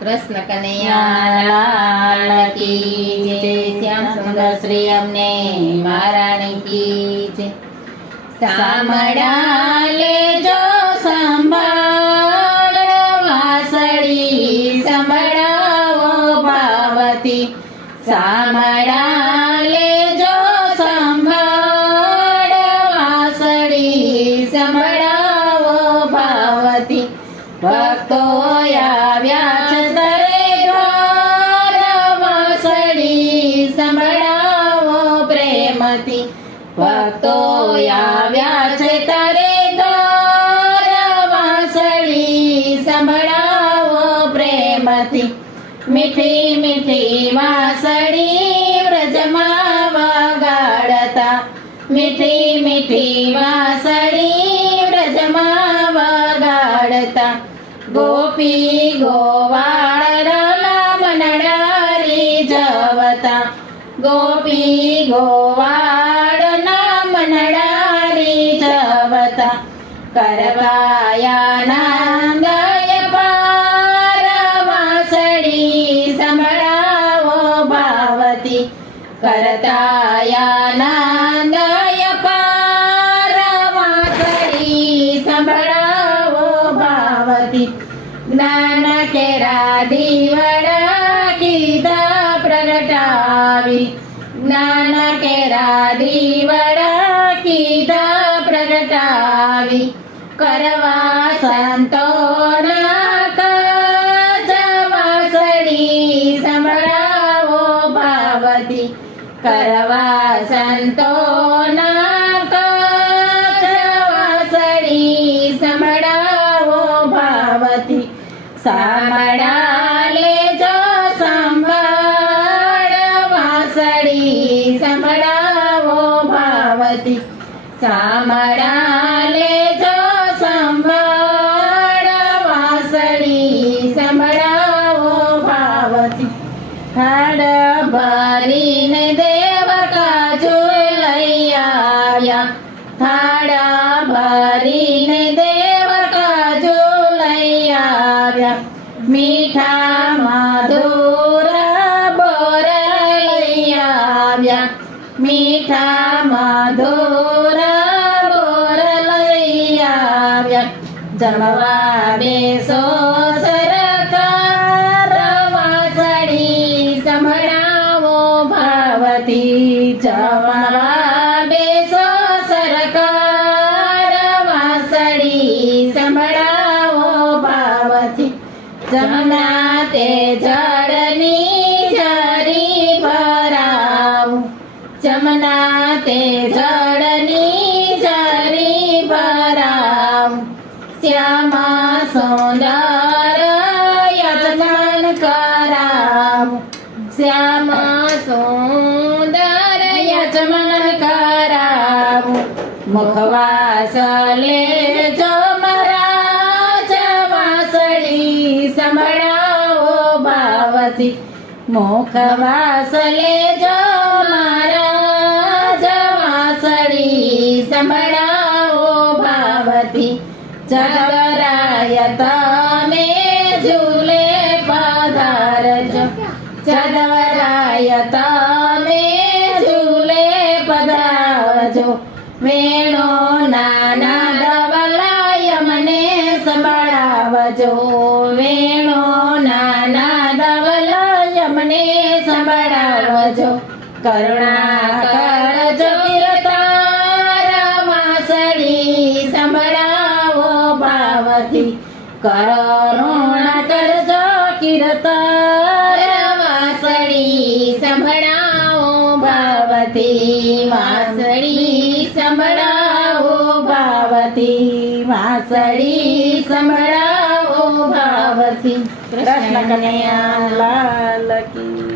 કૃષ્ણ કનૈયા લાલ કી જય. શ્યામ સુંદર શ્રી અમને મહારાણી કી જય. સામડા લેજો સંભાળ વાસળી સંભળાવો ભાવથી. સામડા લેજો સંભાળ વાસળી સંભળાવો ભાવથી. ભક્તો આવ્યા છે તરે દ્વાર વાસળી સંભળાવો પ્રેમથી. ભક્તો આવ્યા છે તારે દ્વાર વાસળી સંભળાવો પ્રેમથી. મીઠી મીઠી વાસળી વ્રજમાં વગાડતા. મીઠી મીઠી વાસળી વ્રજમાં વગાડતા. ગોપી ગોવાળ મનડા રીઝવતા. ગોપી ગોવાળ મનડા રીઝવતા. કરવાયા નાંદય પાર વાસળી સંભળાવો ભાવથી. કરતાયા નાંદય પાર વાસળી સંભળાવો ભાવથી. જ્ઞાન કેરા દીવડા કીધા પ્રગટાવી. જ્ઞાન કેરા દીવડા કીધા પ્રગટાવી. કરવા સંતોના કાજ વાસળી સંભળાવો ભાવથી. કરવા સંતોના કાજ વાસળી સંભળાવો ભાવથી. સામડા લેજો સંભાળ વાસળી સંભળાવો ભાવથી. સામડા લેજો સંભાળ વાસળી સંભળાવો ભાવથી. ખાડ ભરીને દેવકા જો લઈ આવ્યા. થાળા ભરીને દેવકા જો લઈ આવ્યા. મીઠા મધુર બોર લઈ આવ્યા. મીઠા મધુર બોર લઈ આવ્યા. જમવા બેસો સરકાર વાસળી સંભળાવો ભાવથી. જમવા બેસો સરકાર વાસળી સંભળાવો ભાવથી. જમના તે જળની ઝરી ભરાવું. જમના તે જળની ઝરી ભરાવું. શ્યામા સુંદર યજમાન કરાવું. શ્યામા સુંદર યજમાન કરાવું. મુખવાસ લેજો મહારાજ વાસળી સંભળાવો ભાવથી. મુખવાસ લેજો મહારાજ વાસળી સંભળાવો ભાવથી. જગરાય તમે ઝૂલે પધારજો. જગરાય તમે ઝૂલે પધારજો. વેણો નાના ધવલાય મને સંભળાવજો. વેણો નાના ધવલાય મને સંભળાવજો. કરુણા કરજો કીર્તાર વાસળી સંભળાવો ભાવથી. કરુણા કરજો કીર્તાર વાસળી સંભળાવો ભાવથી. વાસળી સંભળાવો ભાવથી. વાસળી સંભળાવો ભાવથી. કૃષ્ણ કનૈયા લાલ કી